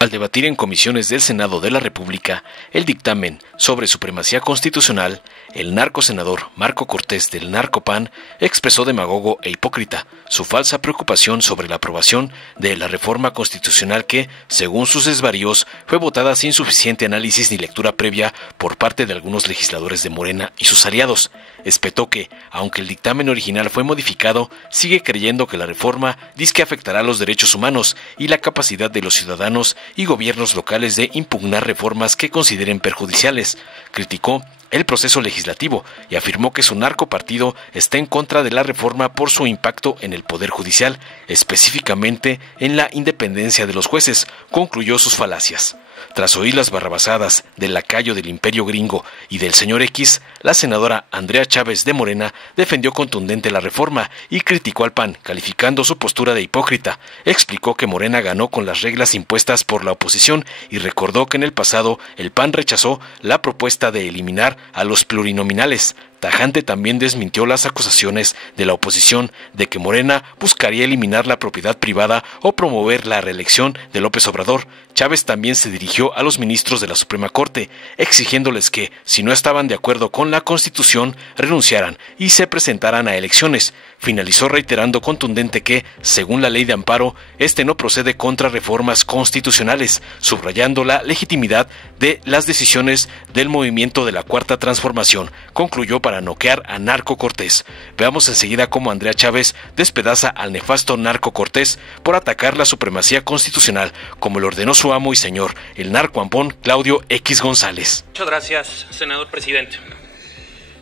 Al debatir en comisiones del Senado de la República el dictamen sobre supremacía constitucional, el narcosenador Marco Cortés del Narcopan expresó demagogo e hipócrita su falsa preocupación sobre la aprobación de la reforma constitucional que, según sus desvaríos, fue votada sin suficiente análisis ni lectura previa por parte de algunos legisladores de Morena y sus aliados. Espetó que, aunque el dictamen original fue modificado, sigue creyendo que la reforma disque afectará los derechos humanos y la capacidad de los ciudadanos y gobiernos locales de impugnar reformas que consideren perjudiciales. Criticó el proceso legislativo y afirmó que su narcopartido está en contra de la reforma por su impacto en el Poder Judicial, específicamente en la independencia de los jueces. Concluyó sus falacias. Tras oír las barrabasadas del lacayo del Imperio Gringo y del señor X, la senadora Andrea Chávez de Morena defendió contundente la reforma y criticó al PAN, calificando su postura de hipócrita. Explicó que Morena ganó con las reglas impuestas por la oposición y recordó que en el pasado el PAN rechazó la propuesta de eliminar a los plurinominales. Tajante también desmintió las acusaciones de la oposición de que Morena buscaría eliminar la propiedad privada o promover la reelección de López Obrador. Chávez también se dirigió a los ministros de la Suprema Corte, exigiéndoles que, si no estaban de acuerdo con la Constitución, renunciaran y se presentaran a elecciones. Finalizó reiterando contundente que, según la ley de amparo, este no procede contra reformas constitucionales, subrayando la legitimidad de las decisiones del movimiento de la Cuarta Transformación. Concluyó para noquear a Narco Cortés. Veamos enseguida cómo Andrea Chávez despedaza al nefasto Narco Cortés por atacar la supremacía constitucional, como lo ordenó su amo y señor, el narcoampón Claudio X González. Muchas gracias, senador presidente.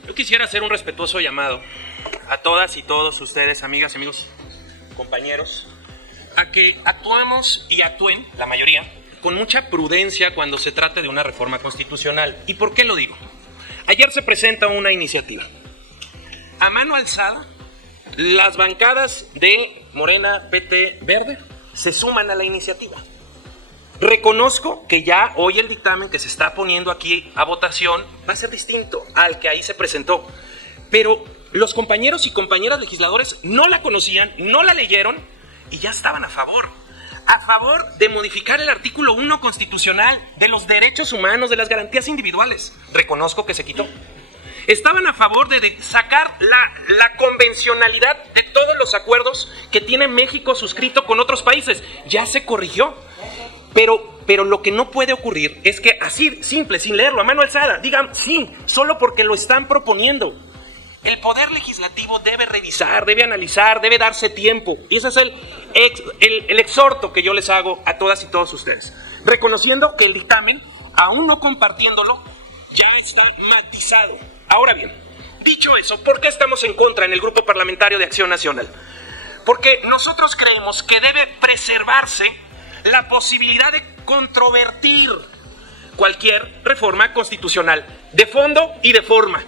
Yo quisiera hacer un respetuoso llamado a todas y todos ustedes, amigas y amigos, compañeros, a que actuemos y actúen, la mayoría, con mucha prudencia cuando se trate de una reforma constitucional. ¿Y por qué lo digo? Ayer se presenta una iniciativa. A mano alzada, las bancadas de Morena, PT, Verde se suman a la iniciativa. Reconozco que ya hoy el dictamen que se está poniendo aquí a votación va a ser distinto al que ahí se presentó. Pero los compañeros y compañeras legisladores no la conocían, no la leyeron y ya estaban a favor de modificar el artículo 1 constitucional de los derechos humanos, de las garantías individuales. Reconozco que se quitó. Estaban a favor de sacar la convencionalidad de todos los acuerdos que tiene México suscrito con otros países. Ya se corrigió. Pero lo que no puede ocurrir es que así, simple, sin leerlo, a mano alzada, digan sí, solo porque lo están proponiendo. El Poder Legislativo debe revisar, debe analizar, debe darse tiempo. Y ese es el exhorto que yo les hago a todas y todos ustedes. Reconociendo que el dictamen, aún no compartiéndolo, ya está matizado. Ahora bien, dicho eso, ¿por qué estamos en contra en el Grupo Parlamentario de Acción Nacional? Porque nosotros creemos que debe preservarse la posibilidad de controvertir cualquier reforma constitucional, de fondo y de forma.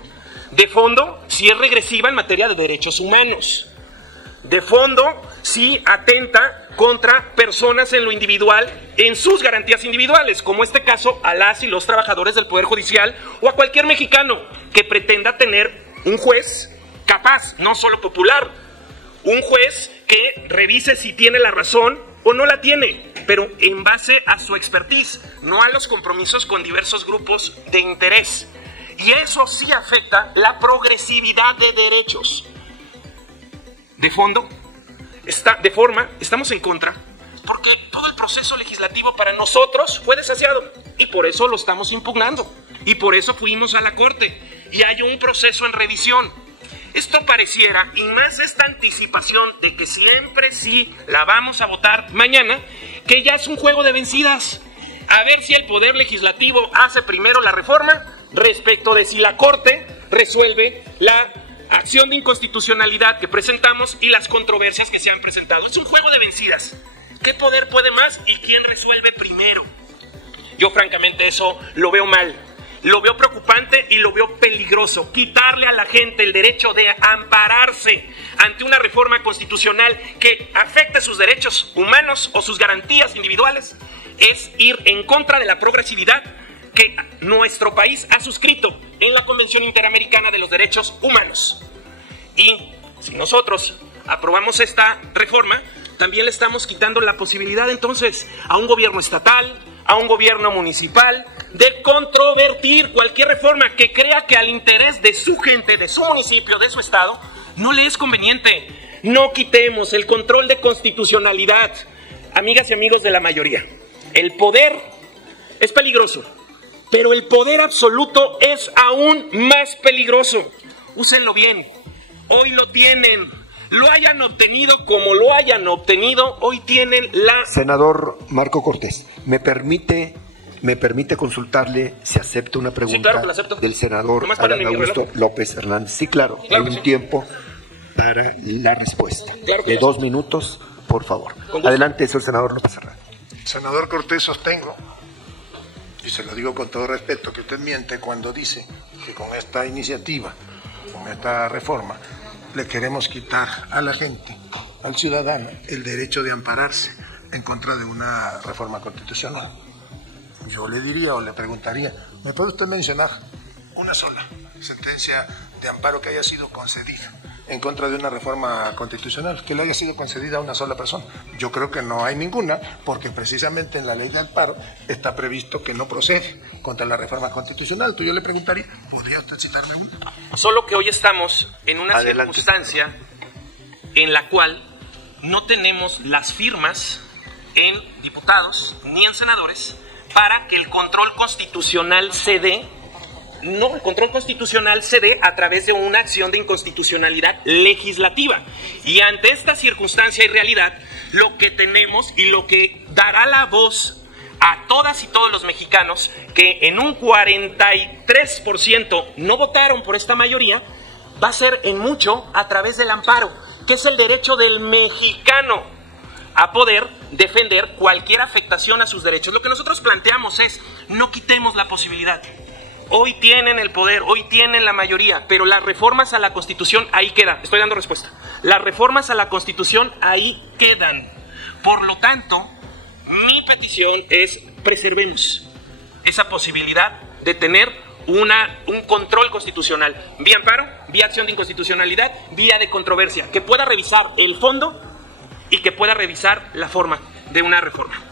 De fondo, si es regresiva en materia de derechos humanos. De fondo, si atenta contra personas en lo individual, en sus garantías individuales, como este caso a las y los trabajadores del Poder Judicial o a cualquier mexicano que pretenda tener un juez capaz, no solo popular, un juez que revise si tiene la razón o no la tiene, pero en base a su expertise, no a los compromisos con diversos grupos de interés. Y eso sí afecta la progresividad de derechos. De fondo, de forma, estamos en contra, porque todo el proceso legislativo para nosotros fue desaseado, y por eso lo estamos impugnando, y por eso fuimos a la Corte, y hay un proceso en revisión. Esto pareciera, y más esta anticipación de que siempre sí la vamos a votar mañana, que ya es un juego de vencidas. A ver si el Poder Legislativo hace primero la reforma respecto de si la Corte resuelve la acción de inconstitucionalidad que presentamos y las controversias que se han presentado. Es un juego de vencidas. ¿Qué poder puede más y quién resuelve primero? Yo francamente eso lo veo mal. Lo veo preocupante y lo veo peligroso. Quitarle a la gente el derecho de ampararse ante una reforma constitucional que afecte sus derechos humanos o sus garantías individuales es ir en contra de la progresividad que nuestro país ha suscrito en la Convención Interamericana de los Derechos Humanos. Y si nosotros aprobamos esta reforma, también le estamos quitando la posibilidad entonces a un gobierno estatal, a un gobierno municipal, de controvertir cualquier reforma que crea que al interés de su gente, de su municipio, de su estado, no le es conveniente. No quitemos el control de constitucionalidad. Amigas y amigos de la mayoría, el poder es peligroso, pero el poder absoluto es aún más peligroso. Úsenlo bien. Hoy lo tienen. Lo hayan obtenido como lo hayan obtenido, hoy tienen la... Senador Marco Cortés, ¿me permite consultarle si acepta una pregunta? Sí, claro que la acepto. Del senador Adán Augusto López Hernández? Sí, claro, hay un tiempo para la respuesta. Claro que de 2 minutos, por favor. Adelante, señor senador López Hernández. Senador Cortés, sostengo, y se lo digo con todo respeto, que usted miente cuando dice que con esta iniciativa, con esta reforma, le queremos quitar a la gente, al ciudadano, el derecho de ampararse en contra de una reforma constitucional. Yo le diría o le preguntaría, ¿me puede usted mencionar una sola sentencia de amparo que haya sido concedida en contra de una reforma constitucional, que le haya sido concedida a una sola persona? Yo creo que no hay ninguna, porque precisamente en la ley de amparo está previsto que no procede contra la reforma constitucional. Yo le preguntaría, ¿podría usted citarme una? Solo que hoy estamos en una circunstancia en la cual no tenemos las firmas en diputados ni en senadores para que el control constitucional se dé. No, el control constitucional se dé a través de una acción de inconstitucionalidad legislativa. Y ante esta circunstancia y realidad, lo que tenemos y lo que dará la voz a todas y todos los mexicanos que en un 43% no votaron por esta mayoría, va a ser en mucho a través del amparo, que es el derecho del mexicano a poder defender cualquier afectación a sus derechos. Lo que nosotros planteamos es, no quitemos la posibilidad. Hoy tienen el poder, hoy tienen la mayoría, pero las reformas a la Constitución ahí quedan. Estoy dando respuesta. Las reformas a la Constitución ahí quedan. Por lo tanto, mi petición es preservemos esa posibilidad de tener un control constitucional, vía amparo, vía acción de inconstitucionalidad, vía de controversia, que pueda revisar el fondo y que pueda revisar la forma de una reforma.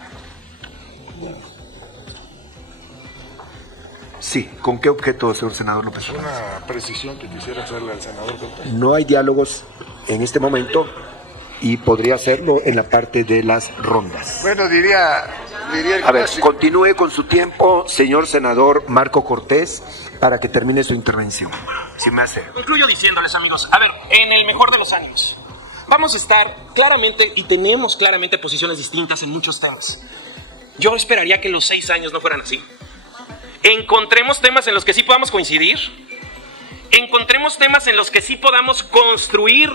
Sí, ¿con qué objeto, señor senador López Hernández? Una precisión que quisiera hacerle al senador Cortés. No hay diálogos en este momento y podría hacerlo en la parte de las rondas. Bueno, diría a ver, continúe con su tiempo, señor senador Marco Cortés, para que termine su intervención. Si me hace. Concluyo diciéndoles, amigos, a ver, en el mejor de los ánimos, vamos a estar claramente y tenemos claramente posiciones distintas en muchos temas. Yo esperaría que los 6 años no fueran así. Encontremos temas en los que sí podamos coincidir, encontremos temas en los que sí podamos construir,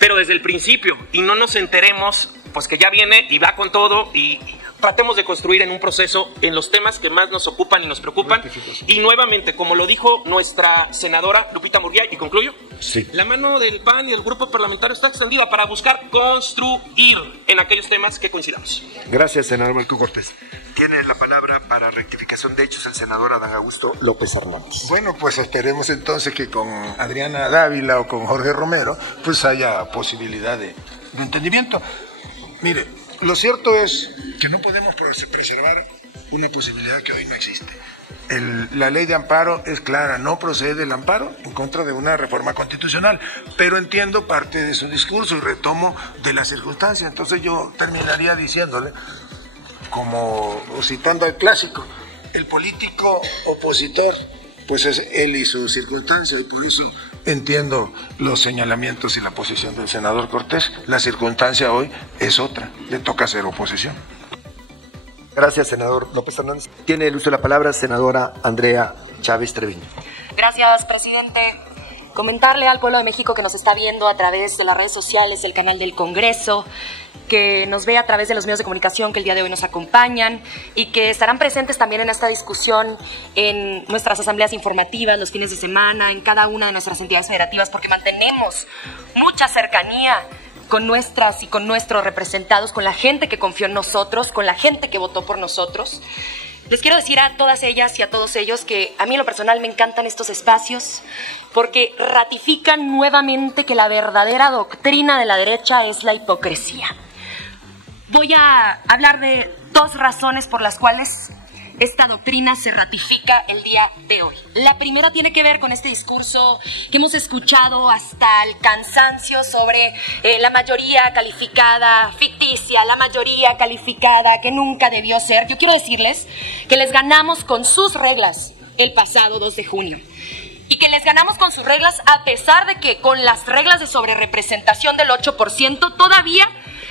pero desde el principio, y no nos enteremos pues que ya viene y va con todo, y tratemos de construir en un proceso en los temas que más nos ocupan y nos preocupan. Y nuevamente, como lo dijo nuestra senadora Lupita Murguía, y concluyo, sí, la mano del PAN y el grupo parlamentario está extendida para buscar construir en aquellos temas que coincidamos. Gracias, senador Marco Cortés. Tiene la palabra para rectificación de hechos el senador Adán Augusto López Hernández. Bueno, pues esperemos entonces que con Adriana Dávila o con Jorge Romero pues haya posibilidad de entendimiento. Mire, lo cierto es que no podemos preservar una posibilidad que hoy no existe. La ley de amparo es clara, no procede el amparo en contra de una reforma constitucional, pero entiendo parte de su discurso y retomo de la circunstancia. Entonces yo terminaría diciéndole, como citando al clásico, el político opositor pues es él y su circunstancia, y por eso entiendo los señalamientos y la posición del senador Cortés. La circunstancia hoy es otra, le toca hacer oposición. Gracias, senador López Hernández. Tiene el uso de la palabra senadora Andrea Chávez Treviño. Gracias, presidente. Comentarle al pueblo de México que nos está viendo a través de las redes sociales, del canal del Congreso, que nos ve a través de los medios de comunicación que el día de hoy nos acompañan y que estarán presentes también en esta discusión en nuestras asambleas informativas, los fines de semana, en cada una de nuestras entidades federativas, porque mantenemos mucha cercanía con nuestras y con nuestros representados, con la gente que confió en nosotros, con la gente que votó por nosotros. Les quiero decir a todas ellas y a todos ellos que a mí en lo personal me encantan estos espacios porque ratifican nuevamente que la verdadera doctrina de la derecha es la hipocresía. voy a hablar de 2 razones por las cuales esta doctrina se ratifica el día de hoy. La primera tiene que ver con este discurso que hemos escuchado hasta el cansancio sobre la mayoría calificada ficticia, la mayoría calificada que nunca debió ser. Yo quiero decirles que les ganamos con sus reglas el pasado 2 de junio. Y que les ganamos con sus reglas a pesar de que con las reglas de sobrerepresentación del 8% todavía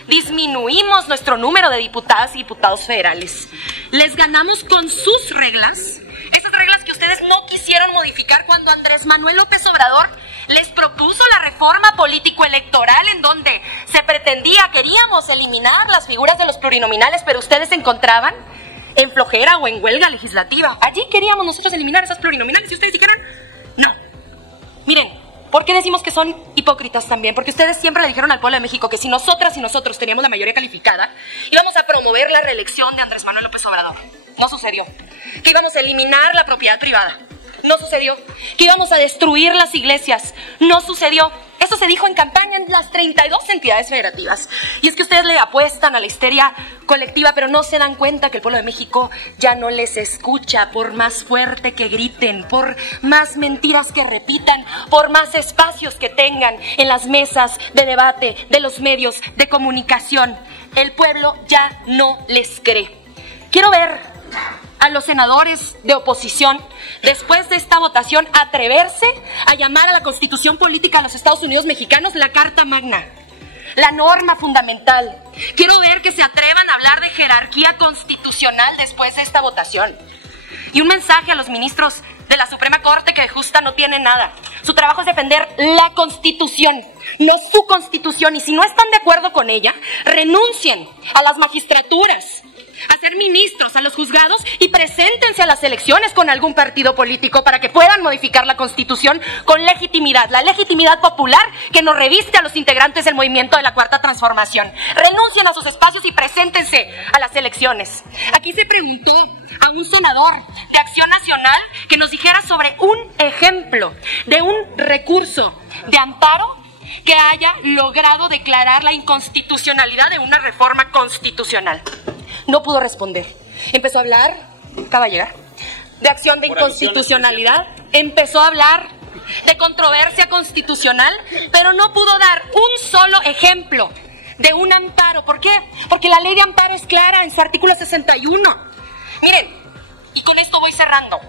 disminuimos nuestro número de diputadas y diputados federales. Les ganamos con sus reglas, esas reglas que ustedes no quisieron modificar cuando Andrés Manuel López Obrador les propuso la reforma político-electoral en donde se pretendía, queríamos eliminar las figuras de los plurinominales, pero ustedes se encontraban en flojera o en huelga legislativa. Allí queríamos nosotros eliminar esas plurinominales y ustedes dijeron, no. Miren, ¿por qué decimos que son hipócritas también? Porque ustedes siempre le dijeron al pueblo de México que si nosotras y nosotros teníamos la mayoría calificada, íbamos a promover la reelección de Andrés Manuel López Obrador. No sucedió. Que íbamos a eliminar la propiedad privada. No sucedió. Que íbamos a destruir las iglesias. No sucedió. Eso se dijo en campaña en las 32 entidades federativas. Y es que ustedes le apuestan a la histeria colectiva, pero no se dan cuenta que el pueblo de México ya no les escucha, por más fuerte que griten, por más mentiras que repitan, por más espacios que tengan en las mesas de debate de los medios de comunicación. El pueblo ya no les cree. Quiero ver a los senadores de oposición, después de esta votación, atreverse a llamar a la Constitución Política de los Estados Unidos Mexicanos la Carta Magna, la norma fundamental. Quiero ver que se atrevan a hablar de jerarquía constitucional después de esta votación. Y un mensaje a los ministros de la Suprema Corte, que de justa no tienen nada. Su trabajo es defender la Constitución, no su Constitución. Y si no están de acuerdo con ella, renuncien a las magistraturas, a ser ministros, a los juzgados y preséntense a las elecciones con algún partido político para que puedan modificar la Constitución con legitimidad, la legitimidad popular que nos reviste a los integrantes del movimiento de la Cuarta Transformación. Renuncien a sus espacios y preséntense a las elecciones. Aquí se preguntó a un senador de Acción Nacional que nos dijera sobre un ejemplo de un recurso de amparo que haya logrado declarar la inconstitucionalidad de una reforma constitucional. No pudo responder. Empezó a hablar, acaba de llegar, de acción de inconstitucionalidad, empezó a hablar de controversia constitucional, pero no pudo dar un solo ejemplo de un amparo. ¿Por qué? Porque la ley de amparo es clara en su artículo 61. Miren, y con esto voy cerrando.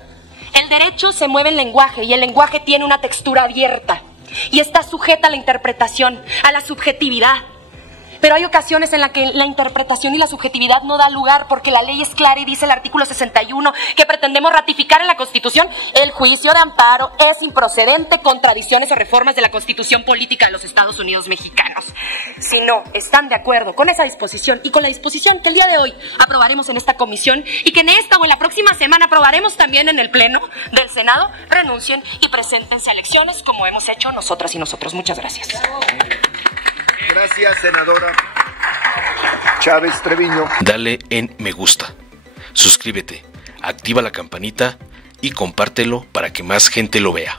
El derecho se mueve en lenguaje y el lenguaje tiene una textura abierta y está sujeta a la interpretación, a la subjetividad. Pero hay ocasiones en las que la interpretación y la subjetividad no da lugar porque la ley es clara y dice el artículo 61 que pretendemos ratificar en la Constitución. El juicio de amparo es improcedente contra adiciones o reformas de la Constitución Política de los Estados Unidos Mexicanos. Si no están de acuerdo con esa disposición y con la disposición que el día de hoy aprobaremos en esta comisión y que en esta o en la próxima semana aprobaremos también en el Pleno del Senado, renuncien y preséntense a elecciones como hemos hecho nosotras y nosotros. Muchas gracias. Gracias, senadora Chávez Treviño. Dale en me gusta, suscríbete, activa la campanita y compártelo para que más gente lo vea.